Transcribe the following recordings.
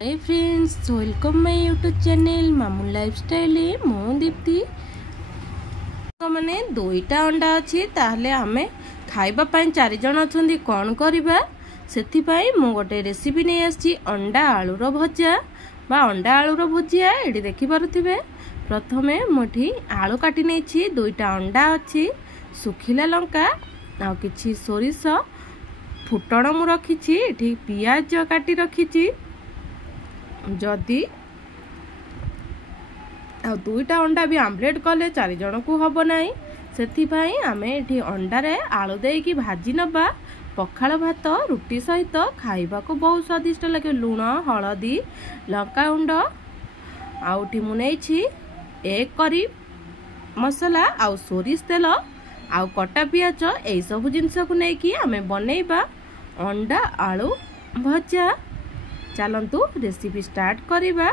Hi friends, welcome my YouTube channel मामू lifestyle. मु दीप्ति मैंने दुईटा अंडा अच्छी ताहले आमे खाइबा पाई 4 जन अच्छा कौन करवा से मु गोटे रेसिपी नहीं आसी अंडा आलूर भजा बा अंडा आलूर भुजिया। ये देखिपे प्रथमे मुठी आलू काटी नहीं दुईटा अंडा अच्छी सुखिला लंका आ कि सोरिष फुटण मु रखी पियाज काटी रखी जदि दुईटा अंडा भी आमलेट कले 4 जन को हम ना से आम ये अंडारे आलू देकी भाजी नबा पखाल भात रुटी सहित खाइबा को बहुत स्वादिष्ट लगे। लुण हलदी लंकागुंड आउठी मुझे एक करी मसला आउ सोरिष तेल आउ कटा पियाज यही सब जिनस को लेकिन आम बनैबा अंडा आलू भजा। चलतु रेसिपी स्टार्ट करिबा।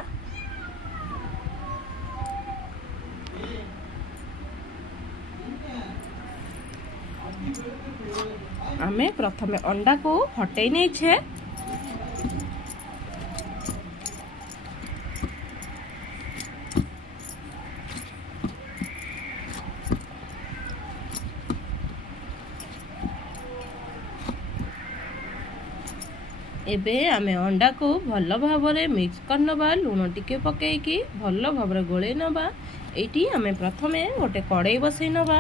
आमे प्रथमे अंडा को हटै नै छे एबे आमे अंडा को भल भावरे मिक्स करनबा लुण टिके पकेकी भल भावरे गोले नबा। एटी आमे प्रथमे गोटे कड़ाई बसई नबा।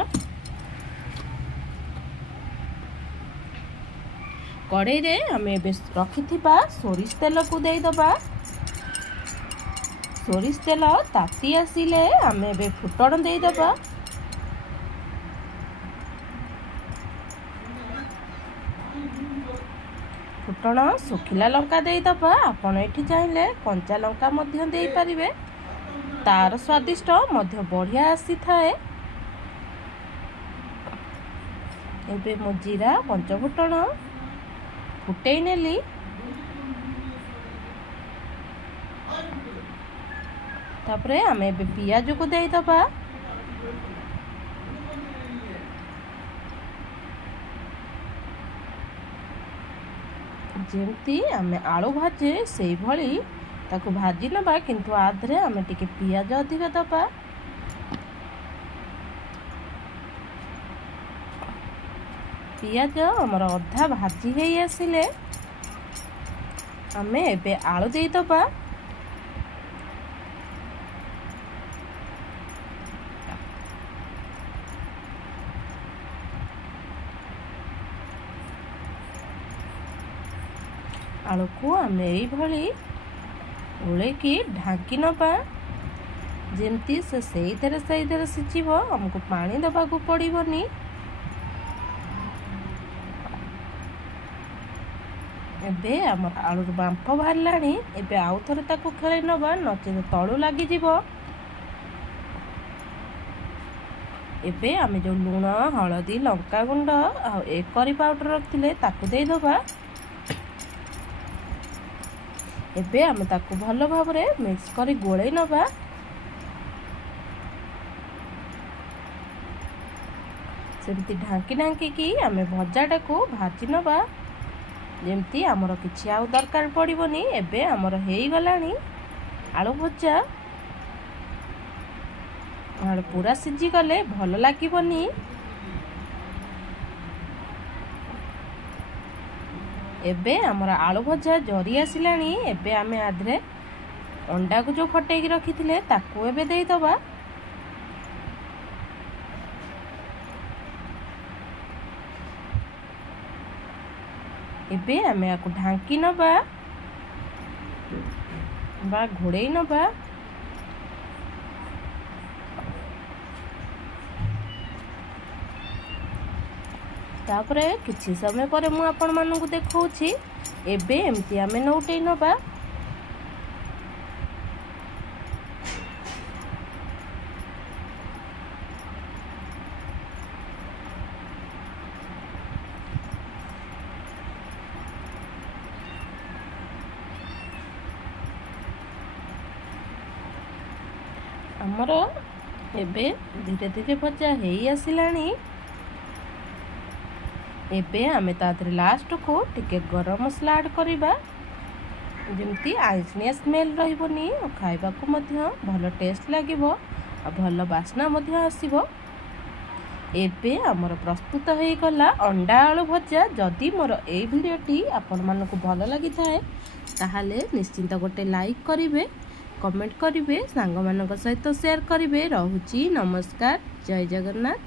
कड़ाई रे आमे रखिथिबा सोरिष तेल को देई दबा। सोरिष तेल ताती आसिले आमे बे फुटण देई दबा। फुटण सुखिला लंका दे दबा। आपण एठी चाहिले कंचा लंका मध्य दे पारिबे, तार स्वादिष्ट मध्य बढ़िया आसी थाए। एबे मो जीरा पंच फुटण फुटै नेली। तापरे आमे एबे पियाज को दे दबा। जेमती आमे आलू भाजे से भली ताकू भाजी नबा, किंतु आधरे आमे टिके पियाज अधिक दबा। पियाज हमर अधा भाजी हे आसिले आमे एबे आलू दे दबा। आलू को आम यही ओलैकी ढांकी नबा जेमती से सिझिब, आमको पानी दबा को पड़ोनी। एबे आम आलू बांफ बाहर एबे आउ थरे ताकू खेलै नबा नचे तलू लगी जीव। एबे आम जो लुण हलदी लंकागुंड आ एक करी पाउडर रखिले ताकू दे दबा। एबे आम ताकू भल भावरे मिक्स करी गोले नबा। सेमती ढांकी ढांकी की आम भजाटा को भाजी नबा जेमती आमर किछि आउ दरकार पड़िबनी। एबे आमर हेई गलानी आलू भजा। आलू पूरा सिझी गले भल लागिबनी। एबे आमर आलू भजा जरी आसिलानी। एबे आमे आधरे अंडा को जो फटेकी रखिथिले ताकू एबे देई दबा। एबे आमे आकु ढांकी नबा बा घोड़े नबा। तापरे किछि समय पर मु आपण मानकु देखौछि। एबे एमती आमे नौटै नबा। हमर एबे धीरे धीरे भजा हेई आसिलानी। एबे आमे तादरे लास्ट को टिके गरम मसला ऐड करिबा। ଯେମିତି ଆଇଁଷିଣିଆ ସ୍ମେଲ୍ ରହିବନି, ଖାଇବାକୁ ମଧ୍ୟ ଭଲ ଟେଷ୍ଟ ଲାଗିବ ଆଉ ଭଲ ବାସ୍ନା ମଧ୍ୟ ଆସିବ। ଏବେ ଆମର ପ୍ରସ୍ତୁତ ହେଇଗଲା ଅଣ୍ଡା ଆଳୁ ଭଜା। ଯଦି ମୋର ଏଇ ଭିଡ଼ିଓଟି ଆପଣମାନଙ୍କୁ ଭଲ ଲାଗିଥାଏ ତାହେଲେ ନିଶ୍ଚିନ୍ତ ଗୋଟେ ଲାଇକ୍ କରିବେ, କମେଣ୍ଟ କରିବେ, ସାଙ୍ଗମାନଙ୍କ ସହିତ ସେୟାର କରିବେ। ରହୁଛି, ନମସ୍କାର, ଜୟ ଜଗନ୍ନାଥ।